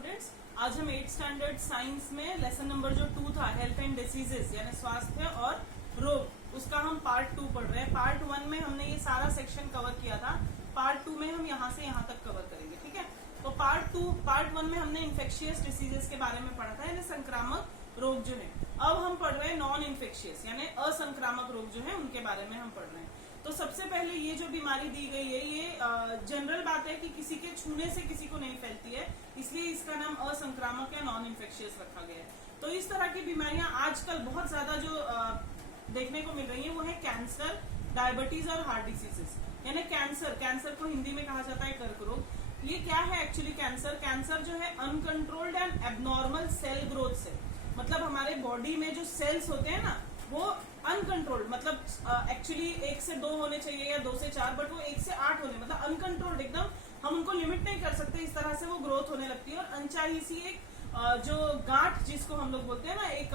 Students, आज हम 8th standard science में लेसन नंबर जो 2 था हेल्थ एंड डिसीजेस यानी स्वास्थ्य और रोग, उसका हम पार्ट 2 पढ़ रहे हैं। पार्ट 1 में हमने ये सारा सेक्शन कवर किया था, पार्ट 2 में हम यहाँ से यहाँ तक कवर करेंगे। ठीक है, तो पार्ट 1 में हमने इन्फेक्शियस डिसीजेस के बारे में पढ़ा था, यानी संक्रामक रोग जो है। अब हम पढ़ रहे हैं नॉन इन्फेक्शियस यानी असंक्रामक रोग जो है उनके बारे में हम पढ़ रहे हैं। तो सबसे पहले ये जो बीमारी दी गई है ये जनरल बात है कि किसी के छूने से किसी को नहीं फैलती है, इसलिए इसका नाम असंक्रामक या नॉन इन्फेक्शियस रखा गया है। तो इस तरह की बीमारियां आजकल बहुत ज्यादा जो देखने को मिल रही है वो है कैंसर, डायबिटीज और हार्ट डिसीजेस। यानी कैंसर को हिंदी में कहा जाता है कर्क रोग। ये क्या है एक्चुअली? कैंसर जो है uncontrolled and abnormal cell growth से, मतलब हमारे बॉडी में जो सेल्स होते हैं ना वो अनकंट्रोल्ड, मतलब एक्चुअली 1 से 2 होने चाहिए या 2 से 4, बट वो 1 से 8 होने, मतलब अनकंट्रोल्ड एकदम, हम उनको लिमिट नहीं कर सकते, इस तरह से वो ग्रोथ होने लगती है। और अनचाही सी एक जो गांठ जिसको हम लोग बोलते हैं ना, एक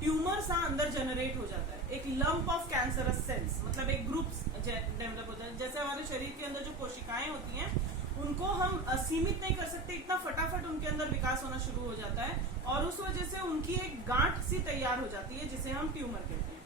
ट्यूमर सा अंदर जनरेट हो जाता है, एक लंप ऑफ कैंसरस सेल्स, मतलब एक ग्रुप डेवलप होता है। जैसे हमारे शरीर के अंदर जो कोशिकाएं होती हैं उनको हम सीमित नहीं कर सकते, इतना फटाफट उनके अंदर विकास होना शुरू हो जाता है और उस वजह से उनकी एक गांठ सी तैयार हो जाती है जिसे हम ट्यूमर कहते हैं।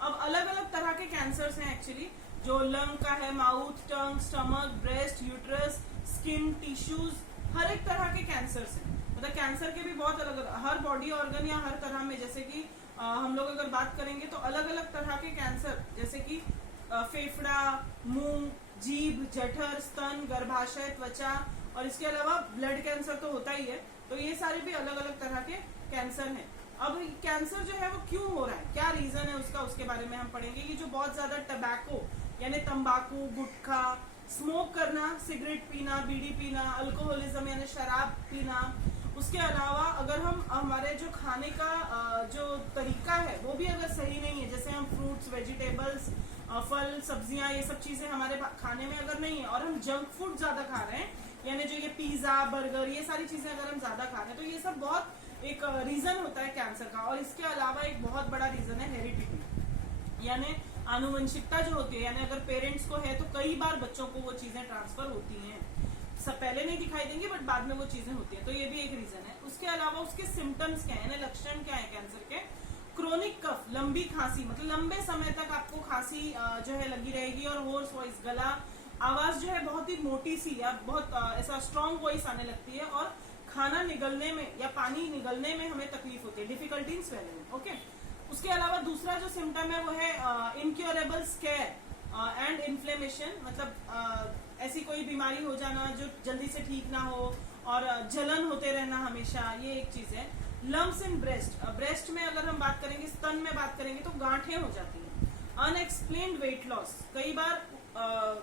अब अलग अलग तरह के कैंसर्स हैं एक्चुअली, जो लंग का है, mouth, tongue, stomach, breast, uterus, skin, tissues, हर एक तरह के कैंसर्स हैं। मतलब कैंसर के भी बहुत अलग, हर बॉडी ऑर्गन या हर तरह में, जैसे कि हम लोग अगर बात करेंगे तो अलग अलग तरह के कैंसर, जैसे कि फेफड़ा, मुंह, जीभ, जठर, स्तन, गर्भाशय, त्वचा, और इसके अलावा ब्लड कैंसर तो होता ही है। तो ये सारे भी अलग अलग तरह के कैंसर हैं। अब कैंसर जो है वो क्यों हो रहा है, क्या रीजन है उसका, उसके बारे में हम पढ़ेंगे। कि जो बहुत ज्यादा टबैको यानी तंबाकू, गुटखा, स्मोक करना, सिगरेट पीना, बीड़ी पीना, अल्कोहलिज्म यानी शराब पीना, उसके अलावा अगर हम हमारे जो खाने का जो तरीका है वो भी अगर सही नहीं है, जैसे हम फ्रूट्स, वेजिटेबल्स, फल, सब्जियां, ये सब चीजें हमारे खाने में अगर नहीं है और हम जंक फूड ज्यादा खा रहे हैं, यानी जो ये पिज्जा, बर्गर, ये सारी चीजें अगर हम ज्यादा खा रहे हैं, तो ये सब बहुत एक रीजन होता है कैंसर का। और इसके अलावा एक बहुत बड़ा रीजन है हेरिडिटी, यानी आनुवंशिकता जो होती है, यानी अगर पेरेंट्स को है तो कई बार बच्चों को वो चीजें ट्रांसफर होती हैं, सब पहले नहीं दिखाई देंगी बट बाद में वो चीजें होती है, तो ये भी एक रीजन है। उसके अलावा उसके सिम्टम्स क्या है, लक्षण क्या है कैंसर के? क्रोनिक कफ, लंबी खांसी, मतलब लंबे समय तक आपको खांसी जो है लगी रहेगी, और होर्स वॉइस, गला, आवाज जो है बहुत ही मोटी सी या बहुत ऐसा स्ट्रॉन्ग वॉइस आने लगती है, और खाना निगलने में या पानी निगलने में हमें तकलीफ होती है, डिफिकल्टी इन स्वेलिंग। ओके, उसके अलावा दूसरा जो सिम्टम है वो है इनक्योरेबल स्केर एंड इन्फ्लेमेशन, मतलब ऐसी कोई बीमारी हो जाना जो जल्दी से ठीक ना हो और जलन होते रहना हमेशा, ये एक चीज है। लम्प्स इन ब्रेस्ट, ब्रेस्ट में अगर हम बात करेंगे, स्तन में बात करेंगे तो गांठें हो जाती हैं। अनएक्सप्लेन्ड वेट लॉस, कई बार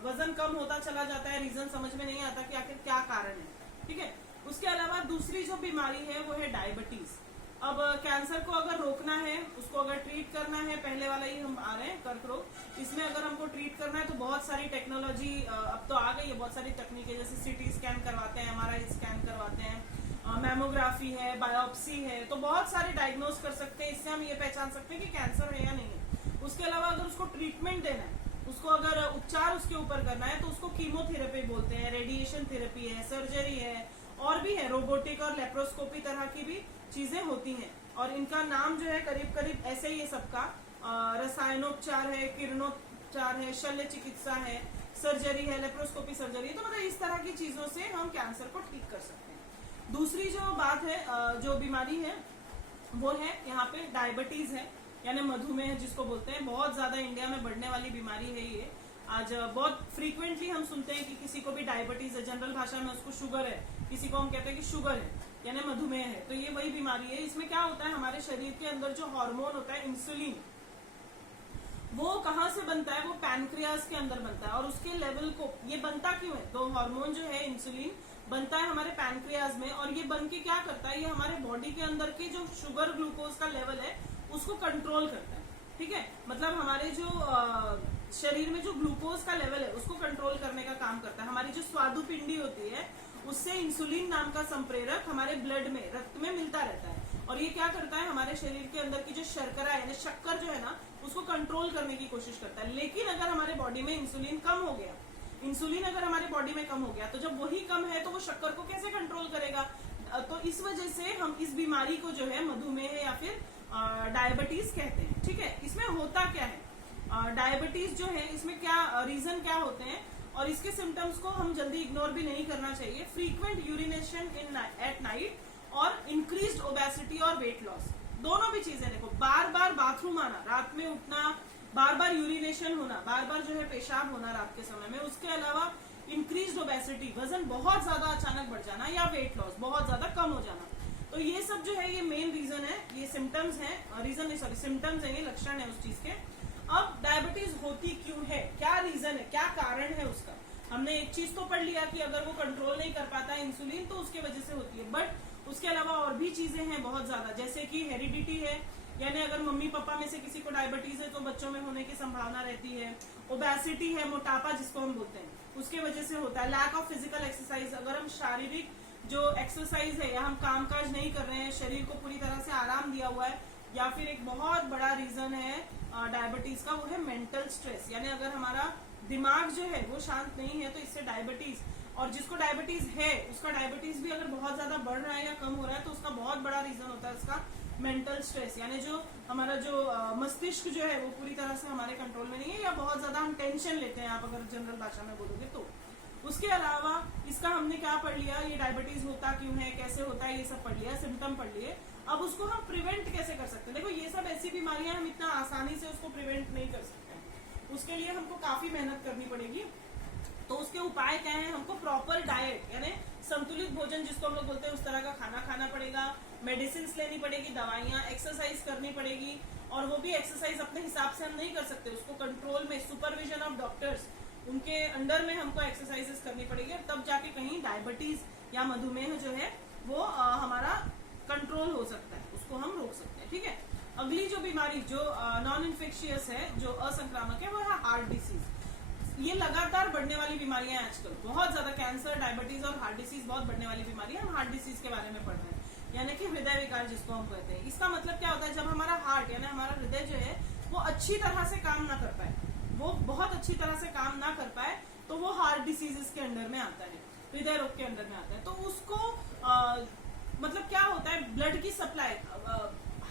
वजन कम होता चला जाता है, रीजन समझ में नहीं आता कि आखिर क्या कारण है। ठीक है, उसके अलावा दूसरी जो बीमारी है वो है डायबिटीज। अब कैंसर को अगर रोकना है, उसको अगर ट्रीट करना है, पहले वाला ही हम आ रहे हैं कर्क रोग, इसमें अगर हमको ट्रीट करना है तो बहुत सारी टेक्नोलॉजी अब तो आ गई है, बहुत सारी तकनीकें, जैसे सीटी स्कैन करवाते हैं, MRI स्कैन करवाते हैं, मैमोग्राफी है, बायोप्सी है, तो बहुत सारे डायग्नोज कर सकते हैं, इससे हम ये पहचान सकते हैं कि कैंसर है या नहीं है। उसके अलावा अगर उसको ट्रीटमेंट देना है, उसको अगर उपचार उसके ऊपर करना है तो उसको कीमोथेरेपी बोलते हैं, रेडिएशन थेरेपी है, सर्जरी है, और भी है, रोबोटिक और लेप्रोस्कोपी तरह की भी चीजें होती हैं। और इनका नाम जो है करीब करीब ऐसे ही है सबका, रसायनोपचार है, किरणोपचार है, शल्य चिकित्सा है, सर्जरी है, लेप्रोस्कोपी सर्जरी है। तो मतलब इस तरह की चीजों से हम कैंसर को ठीक कर सकते हैं। दूसरी जो बात है, जो बीमारी है वो है यहाँ पे डायबिटीज है, यानी मधुमेह जिसको बोलते हैं। बहुत ज्यादा इंडिया में बढ़ने वाली बीमारी है ये। आज बहुत फ्रीक्वेंटली हम सुनते हैं कि किसी को भी डायबिटीज है, जनरल भाषा में उसको शुगर है, किसी को हम कहते हैं कि शुगर है, यानी मधुमेह है। तो ये वही बीमारी है। इसमें क्या होता है, हमारे शरीर के अंदर जो हार्मोन होता है इंसुलिन, वो कहाँ से बनता है? वो पैनक्रियाज के अंदर बनता है। और उसके लेवल को, ये बनता क्यों है? तो हार्मोन जो है इंसुलिन बनता है हमारे पैनक्रियाज में, और ये बन के क्या करता है, ये हमारे बॉडी के अंदर की जो शुगर ग्लूकोज का लेवल है उसको कंट्रोल करता है। ठीक है, मतलब हमारे जो शरीर में जो ग्लूकोज का लेवल है उसको कंट्रोल करने का काम करता है। हमारी जो स्वादुपिंडी होती है उससे इंसुलिन नाम का संप्रेरक हमारे ब्लड में, रक्त में मिलता रहता है, और ये क्या करता है, हमारे शरीर के अंदर की जो शर्करा है यानी शक्कर जो है ना, उसको कंट्रोल करने की कोशिश करता है। लेकिन अगर हमारे बॉडी में इंसुलिन कम हो गया, इंसुलिन अगर हमारे बॉडी में कम हो गया, तो जब वही कम है तो वो शक्कर को कैसे कंट्रोल करेगा? तो इस वजह से हम इस बीमारी को जो है मधुमेह या फिर डायबिटीज कहते हैं। ठीक है, इसमें होता क्या है, डायबिटीज जो है इसमें क्या रीजन क्या होते हैं और इसके सिम्टम्स को हम जल्दी इग्नोर भी नहीं करना चाहिए। Frequent urination in at night और इंक्रीज्ड ओबेसिटी और वेट लॉस, दोनों भी चीजें देखो, बार बार बाथरूम आना, रात में उठना, बार बार यूरिनेशन होना, बार बार जो है पेशाब होना रात के समय में, उसके अलावा इंक्रीज्ड ओबेसिटी, वजन बहुत ज्यादा अचानक बढ़ जाना, या वेट लॉस बहुत ज्यादा कम हो जाना, तो ये सब जो है ये मेन रीजन है, ये सिम्टम्स है, रीजन नहीं सॉरी सिम्टम्स है, ये लक्षण है उस चीज के। अब डायबिटीज होती क्यों है, क्या रीजन है, क्या कारण है उसका, हमने एक चीज तो पढ़ लिया कि अगर वो कंट्रोल नहीं कर पाता इंसुलिन तो उसके वजह से होती है, बट उसके अलावा और भी चीजें हैं बहुत ज्यादा, जैसे कि हेरिडिटी है, यानी अगर मम्मी पापा में से किसी को डायबिटीज है तो बच्चों में होने की संभावना रहती है। ओबेसिटी है, मोटापा जिसको हम बोलते हैं, उसके वजह से होता है। लैक ऑफ फिजिकल एक्सरसाइज, अगर हम शारीरिक जो एक्सरसाइज है या हम कामकाज नहीं कर रहे हैं, शरीर को पूरी तरह से आराम दिया हुआ है, या फिर एक बहुत बड़ा रीजन है डायबिटीज का, वो है मेंटल स्ट्रेस, यानी अगर हमारा दिमाग जो है वो शांत नहीं है तो इससे डायबिटीज, और जिसको डायबिटीज है उसका डायबिटीज भी अगर बहुत ज्यादा बढ़ रहा है या कम हो रहा है तो उसका बहुत बड़ा रीजन होता है उसका मेंटल स्ट्रेस, यानी जो हमारा जो मस्तिष्क जो है वो पूरी तरह से हमारे कंट्रोल में नहीं है, या बहुत ज्यादा हम टेंशन लेते हैं, आप अगर जनरल भाषा में बोलोगे तो। उसके अलावा इसका हमने क्या पढ़ लिया, ये डायबिटीज होता क्यों है, कैसे होता है, ये सब पढ़ लिया, सिम्टम पढ़ लिए। अब उसको हम प्रिवेंट कैसे कर सकते हैं, देखो ये सब ऐसी बीमारियां हम इतना आसानी से उसको प्रिवेंट नहीं कर सकते, उसके लिए हमको काफी मेहनत करनी पड़ेगी। तो उसके उपाय क्या है, हमको प्रॉपर डाइट यानी संतुलित भोजन जिसको हम लोग बोलते हैं उस तरह का खाना खाना पड़ेगा, मेडिसिन लेनी पड़ेगी, दवाइयां, एक्सरसाइज करनी पड़ेगी, और वो भी एक्सरसाइज अपने हिसाब से हम नहीं कर सकते, उसको कंट्रोल में सुपरविजन ऑफ डॉक्टर्स उनके अंडर में हमको एक्सरसाइजेस करनी पड़ेगी, तब जाके कहीं डायबिटीज या मधुमेह जो है वो हमारा कंट्रोल हो सकता है, उसको हम रोक सकते हैं। ठीक है, अगली जो बीमारी जो नॉन इन्फेक्शियस है, जो असंक्रामक है, वो है हार्ट डिसीज। ये लगातार बढ़ने वाली बीमारियां हैं आजकल, बहुत ज्यादा कैंसर, डायबिटीज और हार्ट डिसीज बहुत बढ़ने वाली बीमारी है। हम हार्ट डिसीज के बारे में पढ़ रहे हैं, यानी कि हृदय विकार जिसको हम कहते हैं। इसका मतलब क्या होता है, जब हमारा हार्ट यानी हमारा हृदय जो है वो अच्छी तरह से काम ना कर पाए, वो बहुत अच्छी तरह से काम ना कर पाए, तो वो हार्ट डिसीजेस के अंडर में आता है, हृदय रोग के अंडर में आता है। तो उसको मतलब क्या होता है, ब्लड की सप्लाई,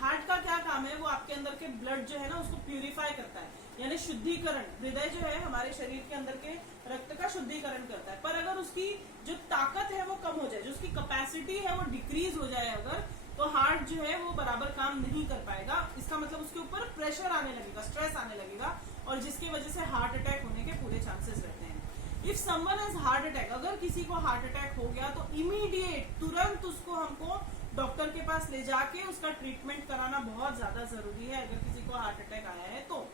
हार्ट का क्या काम है, वो आपके अंदर के ब्लड जो है ना उसको प्यूरिफाई करता है, यानी शुद्धिकरण। हृदय जो है हमारे शरीर के अंदर के रक्त का शुद्धिकरण करता है, पर अगर उसकी जो ताकत है वो कम हो जाए, जो उसकी कैपेसिटी है वो डिक्रीज हो जाए अगर, तो हार्ट जो है वो बराबर काम नहीं कर पाएगा। इसका मतलब उसके ऊपर प्रेशर आने लगेगा, स्ट्रेस आने लगेगा, और जिसकी वजह से हार्ट अटैक होने के पूरे चांसेस रहते हैं। If someone has heart attack, अगर किसी को हार्ट अटैक हो गया तो इमीडिएट तुरंत उसको हमको डॉक्टर के पास ले जाके उसका ट्रीटमेंट कराना बहुत ज्यादा जरूरी है, अगर किसी को हार्ट अटैक आया है तो।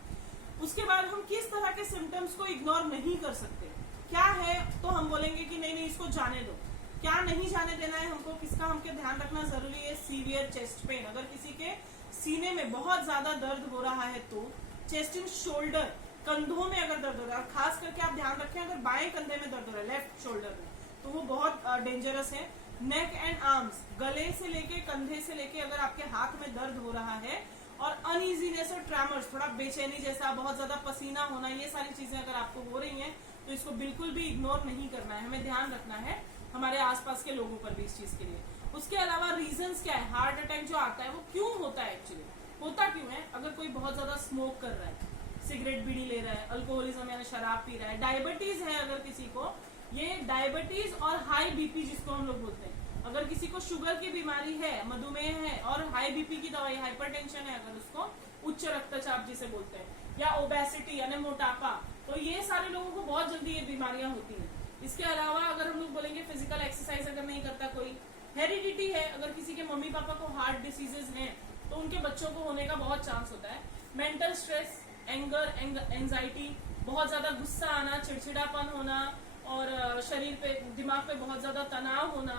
उसके बाद हम किस तरह के सिम्टम्स को इग्नोर नहीं कर सकते, क्या है, तो हम बोलेंगे कि नहीं इसको जाने दो। क्या नहीं जाने देना है हमको, किसका हमको ध्यान रखना जरूरी है, सीवियर चेस्ट पेन, अगर किसी के सीने में बहुत ज्यादा दर्द हो रहा है तो, चेस्ट इन शोल्डर, कंधों में अगर दर्द हो रहा है, खास करके आप ध्यान रखें अगर बाएं कंधे में दर्द हो रहा है, लेफ्ट शोल्डर में, तो वो बहुत डेंजरस है। नेक एंड आर्म्स, गले से लेके कंधे से लेके अगर आपके हाथ में दर्द हो रहा है, और अनइजीनेस और ट्रेमर्स, थोड़ा बेचैनी जैसा, बहुत ज्यादा पसीना होना, ये सारी चीजें अगर आपको हो रही हैं तो इसको बिल्कुल भी इग्नोर नहीं करना है, हमें ध्यान रखना है हमारे आसपास के लोगों पर भी इस चीज के लिए। उसके अलावा रीजंस क्या है, हार्ट अटैक जो आता है वो क्यों होता है, एक्चुअली होता क्यों है, अगर कोई बहुत ज्यादा स्मोक कर रहा है, सिगरेट बीड़ी ले रहा है, अल्कोहलिज्म यानी शराब पी रहा है, डायबिटीज है अगर किसी को, ये डायबिटीज और हाई बीपी जिसको हम लोग बोलते हैं, अगर किसी को शुगर की बीमारी है, मधुमेह है और हाई बीपी की दवाई, हाइपरटेंशन है अगर उसको, उच्च रक्तचाप जिसे बोलते हैं, या ओबेसिटी यानी मोटापा, तो ये सारे लोगों को बहुत जल्दी ये बीमारियां होती हैं। इसके अलावा अगर हम लोग बोलेंगे फिजिकल एक्सरसाइज अगर नहीं करता कोई, हेरिडिटी है, अगर किसी के मम्मी पापा को हार्ट डिसीजेज हैं तो उनके बच्चों को होने का बहुत चांस होता है। मेंटल स्ट्रेस, एंगर, एंजाइटी, बहुत ज्यादा गुस्सा आना, चिड़चिड़ापन होना, और शरीर पे, दिमाग पे बहुत ज्यादा तनाव होना,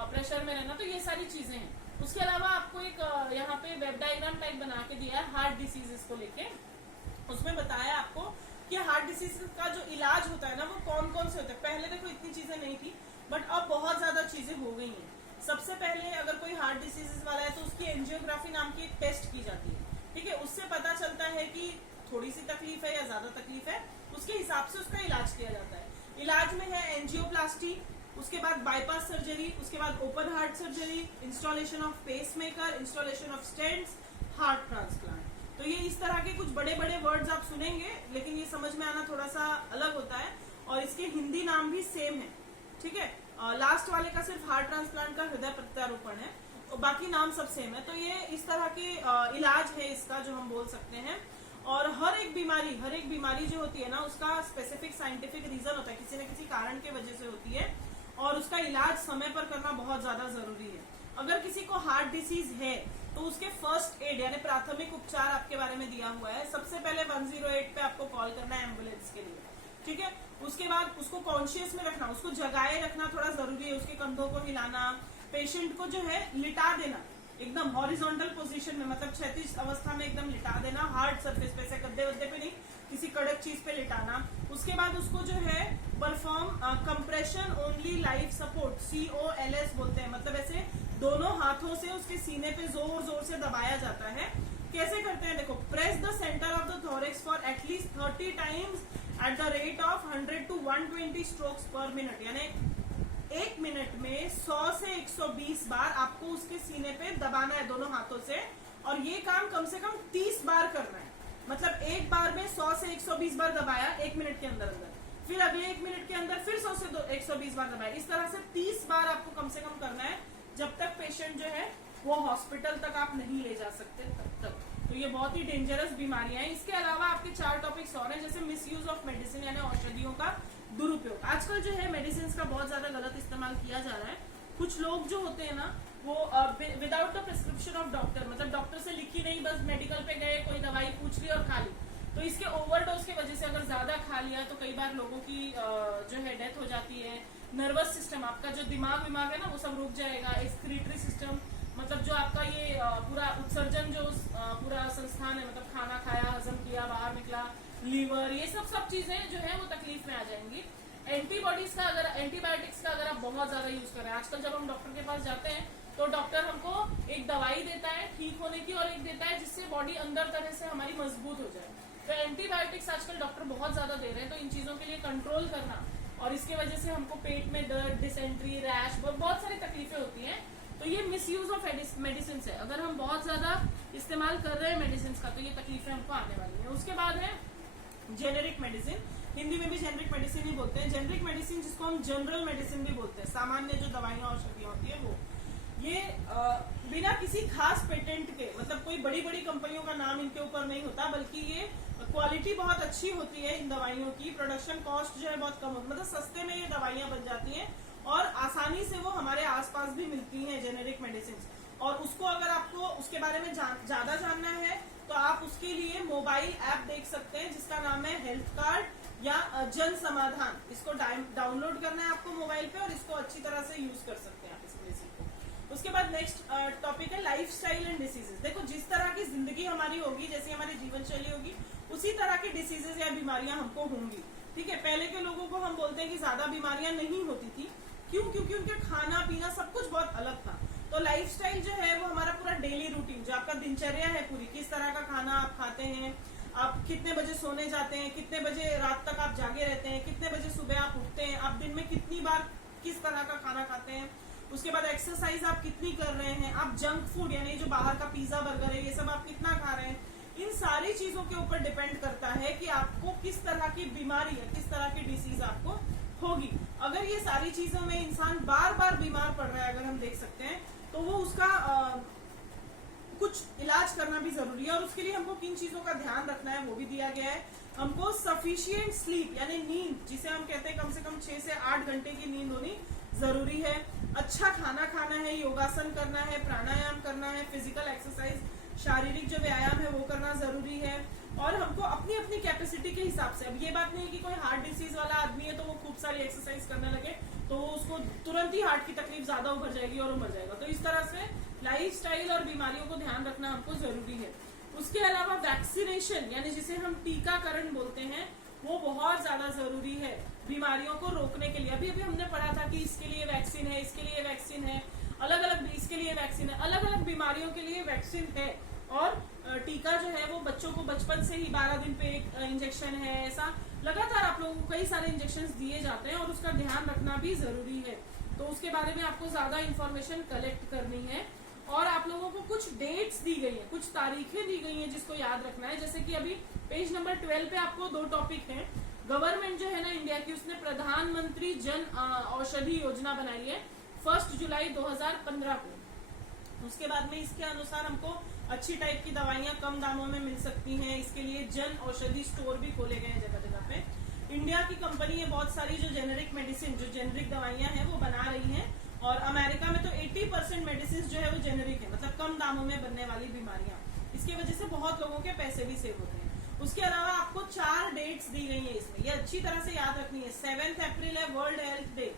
प्रेशर में रहना, तो ये सारी चीजें हैं। उसके अलावा आपको एक यहाँ पे वेब डायग्राम टाइप बना के दिया है हार्ट डिसीजेस को लेके, उसमें बताया आपको कि हार्ट डिसीज का जो इलाज होता है ना वो कौन कौन से होते हैं। पहले देखो इतनी चीजें नहीं थी, बट अब बहुत ज्यादा चीजें हो गई हैं। सबसे पहले अगर कोई हार्ट डिसीजेस वाला है तो उसकी एंजियोग्राफी नाम की एक टेस्ट की जाती है, ठीक है, उससे पता चलता है कि थोड़ी सी तकलीफ है या ज्यादा तकलीफ है, उसके हिसाब से उसका इलाज किया जाता है। इलाज में है एंजियोप्लास्टी, उसके बाद बाईपास सर्जरी, उसके बाद open heart surgery, installation of pacemaker, installation of stents, heart transplant. तो ये इस तरह के कुछ बड़े बड़े वर्ड्स आप सुनेंगे, लेकिन ये समझ में आना थोड़ा सा अलग होता है और इसके हिंदी नाम भी सेम है, ठीक है। लास्ट वाले का सिर्फ हार्ट ट्रांसप्लांट का हृदय प्रत्यारोपण है, और बाकी नाम सब सेम है। तो ये इस तरह के इलाज है इसका जो हम बोल सकते हैं। और हर एक बीमारी जो होती है ना, उसका स्पेसिफिक साइंटिफिक रीजन होता है, किसी न किसी कारण के वजह से होती है, और उसका इलाज समय पर करना बहुत ज्यादा जरूरी है। अगर किसी को हार्ट डिसीज है तो उसके फर्स्ट एड यानी प्राथमिक उपचार आपके बारे में दिया हुआ है। सबसे पहले 108 पे आपको कॉल करना है एम्बुलेंस के लिए, ठीक है। उसके बाद उसको कॉन्शियस में रखना, उसको जगाए रखना थोड़ा जरूरी है, उसके कंधों को हिलाना, पेशेंट को जो है लिटा देना एकदम हॉरिजॉन्टल पोजीशन में, मतलब क्षैतिज अवस्था में एकदम लिटा देना, हार्ड सरफेस पे से, गद्दे वद्दे पे नहीं, किसी कड़क चीज पे लिटाना। उसके बाद उसको जो है perform compression only life support, COLS बोलते हैं, मतलब ऐसे दोनों हाथों से उसके सीने पे जोर जोर से दबाया जाता है। कैसे करते हैं देखो, press the centre of the thorax for at least 30 times at the rate of 100 to 120 strokes पर मिनट, यानी 1 मिनट में 100 से 120 बार आपको उसके सीने पे दबाना है दोनों हाथों से, और ये काम कम से कम 30 बार करना है। मतलब एक बार में 100 से 120 बार दबाया 1 मिनट के अंदर, फिर अगले 1 मिनट के अंदर फिर 100 से 120 बार दबाया। इस तरह से 30 बार आपको कम से कम करना है, जब तक पेशेंट जो है वो हॉस्पिटल तक आप नहीं ले जा सकते तब तक। तो ये बहुत ही डेंजरस बीमारियां हैं। इसके अलावा आपके 4 टॉपिक्स और हैं, जैसे मिसयूज ऑफ मेडिसिन यानी औषधियों का दुरुपयोग। आजकल जो है मेडिसिन का बहुत ज्यादा गलत इस्तेमाल किया जा रहा है। कुछ लोग जो होते हैं ना, वो without the prescription of doctor, मतलब डॉक्टर से लिखी नहीं, बस मेडिकल पे गए, कोई दवाई पूछ ली और खा ली। तो इसके ओवरडोज की वजह से अगर ज्यादा खा लिया तो कई बार लोगों की जो है डेथ हो जाती है। नर्वस सिस्टम, आपका जो दिमाग है ना, वो सब रुक जाएगा। एक्सक्रीटरी सिस्टम, मतलब जो आपका ये पूरा उत्सर्जन जो पूरा संस्थान है, मतलब खाना खाया, हजम किया, बाहर निकला, लीवर, ये सब चीजें जो है वो तकलीफ में आ जाएंगी। एंटीबॉडीज का एंटीबायोटिक्स का अगर आप बहुत ज्यादा यूज कर रहे हैं, आजकल जब हम डॉक्टर के पास जाते हैं तो डॉक्टर हमको एक दवाई देता है ठीक होने की, और एक देता है जिससे बॉडी अंदर तरह से हमारी मजबूत हो जाए। तो एंटीबायोटिक्स आजकल डॉक्टर बहुत ज्यादा दे रहे हैं, तो इन चीजों के लिए कंट्रोल करना, और इसके वजह से हमको पेट में दर्द, डिसेंट्री, रैश, बहुत सारी तकलीफें होती हैं। तो ये मिसयूज ऑफ मेडिसिन है। अगर हम बहुत ज्यादा इस्तेमाल कर रहे हैं मेडिसिन का तो ये तकलीफें हमको आने वाली है। उसके बाद है जेनेरिक मेडिसिन, हिंदी में भी जेनेरिक मेडिसिन ही बोलते हैं। जेनेरिक मेडिसिन जिसको हम जनरल मेडिसिन भी बोलते हैं, सामान्य जो दवाइयां औषधियां होती है वो, ये बिना किसी खास पेटेंट के, मतलब कोई बड़ी बड़ी कंपनियों का नाम इनके ऊपर नहीं होता, बल्कि ये क्वालिटी बहुत अच्छी होती है इन दवाइयों की। प्रोडक्शन कॉस्ट जो है बहुत कम होती है, मतलब सस्ते में ये दवाइयां बन जाती हैं और आसानी से वो हमारे आसपास भी मिलती हैं जेनेरिक मेडिसिन। और उसको अगर आपको उसके बारे में ज्यादा जानना है तो आप उसके लिए मोबाइल ऐप देख सकते हैं जिसका नाम है हेल्थ कार्ड या जन समाधान। इसको डाउनलोड करना है आपको मोबाइल पे और इसको अच्छी तरह से यूज कर सकते हैं आप इस मेडिसिन को। उसके बाद नेक्स्ट टॉपिक है लाइफस्टाइल एंड डिसीजेस। देखो, जिस तरह की जिंदगी हमारी होगी, जैसी हमारी जीवन शैली होगी, उसी तरह की डिसीजेस या बीमारियां हमको होंगी, ठीक है। पहले के लोगों को हम बोलते हैं कि ज्यादा बीमारियां नहीं होती थी, क्यों? क्योंकि उनके खाना पीना सब कुछ बहुत अलग था। तो लाइफस्टाइल जो है वो हमारा पूरा डेली रूटीन, जो आपका दिनचर्या है पूरी, किस तरह का खाना आप खाते हैं, आप कितने बजे सोने जाते हैं, कितने बजे रात तक आप जागे रहते हैं, कितने बजे सुबह आप उठते हैं, आप दिन में कितनी बार किस तरह का खाना खाते हैं। उसके बाद एक्सरसाइज आप कितनी कर रहे हैं, आप जंक फूड यानी जो बाहर का पिज्जा बर्गर है ये सब आप कितना खा रहे हैं। इन सारी चीजों के ऊपर डिपेंड करता है कि आपको किस तरह की बीमारी है, किस तरह की डिसीज आपको होगी। अगर ये सारी चीजों में इंसान बार बार बीमार पड़ रहा है, अगर हम देख सकते हैं, तो वो उसका कुछ इलाज करना भी जरूरी है। और उसके लिए हमको किन चीजों का ध्यान रखना है वो भी दिया गया है। हमको सफिशिएंट स्लीप यानी नींद, जिसे हम कहते हैं कम से कम 6 से 8 घंटे की नींद होनी जरूरी है। अच्छा खाना खाना है, योगासन करना है, प्राणायाम करना है, फिजिकल एक्सरसाइज, शारीरिक जो व्यायाम है वो करना जरूरी है। और हमको अपनी अपनी कैपेसिटी के हिसाब से, अब ये बात नहीं है कि कोई हार्ट डिसीज वाला आदमी है तो वो खूब सारी एक्सरसाइज करने लगे तो उसको तुरंत ही हार्ट की तकलीफ ज्यादा उभर जाएगी और मर जाएगा। तो इस तरह से लाइफस्टाइल और बीमारियों को ध्यान रखना हमको जरूरी है। उसके अलावा वैक्सीनेशन यानी जिसे हम टीकाकरण बोलते हैं, वो बहुत ज्यादा जरूरी है बीमारियों को रोकने के लिए। अभी हमने पढ़ा था कि इसके लिए वैक्सीन है, इसके लिए वैक्सीन है, अलग अलग इसके लिए वैक्सीन है, अलग अलग बीमारियों के लिए वैक्सीन है। और टीका जो है वो बच्चों को बचपन से ही 12 दिन पे एक इंजेक्शन है, ऐसा लगातार आप लोगों को कई सारे इंजेक्शन दिए जाते हैं और उसका ध्यान रखना भी जरूरी है। तो उसके बारे में आपको ज्यादा इंफॉर्मेशन कलेक्ट करनी है। और आप लोगों को कुछ डेट्स दी गई है, कुछ तारीखें दी गई हैं जिसको याद रखना है। जैसे कि अभी पेज नंबर 12 पे आपको 2 टॉपिक हैं। गवर्नमेंट जो है ना इंडिया की, उसने प्रधानमंत्री जन औषधि योजना बनाई है 1 जुलाई 2015 को। उसके बाद में इसके अनुसार हमको अच्छी टाइप की दवाइयां कम दामों में मिल सकती हैं। इसके लिए जन औषधि स्टोर भी खोले गए हैं जगह जगह पे। इंडिया की कंपनी है बहुत सारी जो जेनेरिक मेडिसिन, जो जेनेरिक दवाइयां हैं वो बना रही हैं। और अमेरिका में तो 80% मेडिसिन जो है वो जेनेरिक है, मतलब कम दामों में बनने वाली बीमारियां। इसकी वजह से बहुत लोगों के पैसे भी सेव होते हैं। उसके अलावा आपको 4 डेट्स दी गई है इसमें, ये अच्छी तरह से याद रखनी है। 7 अप्रैल है वर्ल्ड हेल्थ डे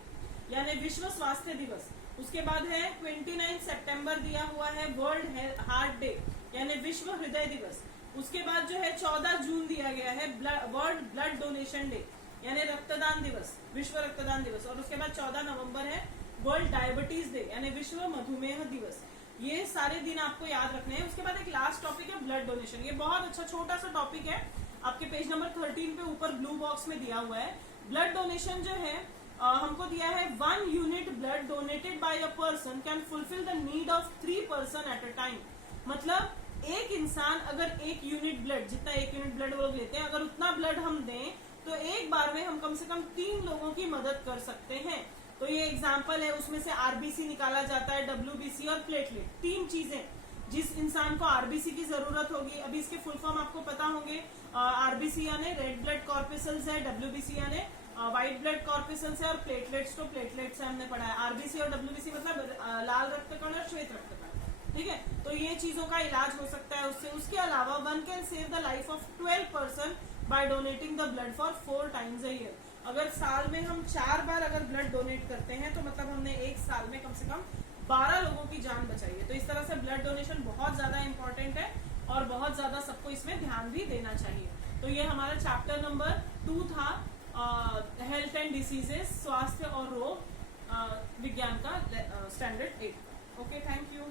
यानी विश्व स्वास्थ्य दिवस। उसके बाद है 29 सितंबर दिया हुआ है वर्ल्ड हार्ट डे यानी विश्व हृदय दिवस। उसके बाद जो है 14 जून दिया गया है वर्ल्ड ब्लड डोनेशन डे यानी रक्तदान दिवस, विश्व रक्तदान दिवस। और उसके बाद 14 नवंबर है वर्ल्ड डायबिटीज डे यानी विश्व मधुमेह दिवस। ये सारे दिन आपको याद रखने हैं। उसके बाद एक लास्ट टॉपिक है ब्लड डोनेशन। ये बहुत अच्छा छोटा सा टॉपिक है, आपके पेज नंबर 13 पे ऊपर ब्लू बॉक्स में दिया हुआ है। ब्लड डोनेशन जो है हमको दिया है 1 unit blood donated bye a person can fulfil the need of 3 person at a time. मतलब एक इंसान अगर 1 यूनिट ब्लड, जितना 1 यूनिट ब्लड वो लोग लेते हैं, अगर उतना ब्लड हम दें तो एक बार में हम कम से कम 3 लोगों की मदद कर सकते हैं। तो ये एग्जाम्पल है, उसमें से आरबीसी निकाला जाता है, डब्ल्यूबीसी और प्लेटलेट, 3 चीजें जिस इंसान को आरबीसी की जरूरत होगी। अभी इसके फुल फॉर्म आपको पता होंगे। आरबीसी यानी रेड ब्लड कॉर्पिसल्स है, डब्ल्यूबीसी यानी व्हाइट ब्लड कॉर्पिसल्स है, और प्लेटलेट्स तो प्लेटलेट्स से हमने पढ़ा है। आरबीसी और डब्ल्यूबीसी मतलब लाल रक्त कण और श्वेत रक्त कण, ठीक है। तो ये चीजों का इलाज हो सकता है उससे। उसके अलावा 1 can save the life of 12 person by donating the blood for 4 times a year. अगर साल में हम 4 बार अगर ब्लड डोनेट करते हैं तो मतलब हमने एक साल में कम से कम 12 लोगों की जान बचाई है। तो इस तरह से ब्लड डोनेशन बहुत ज्यादा इंपॉर्टेंट है और बहुत ज्यादा सबको इसमें ध्यान भी देना चाहिए। तो ये हमारा चैप्टर नंबर 2 था, हेल्थ एंड डिसीजेस, स्वास्थ्य और रोग विज्ञान का स्टैंडर्ड 8। Okay, thank you.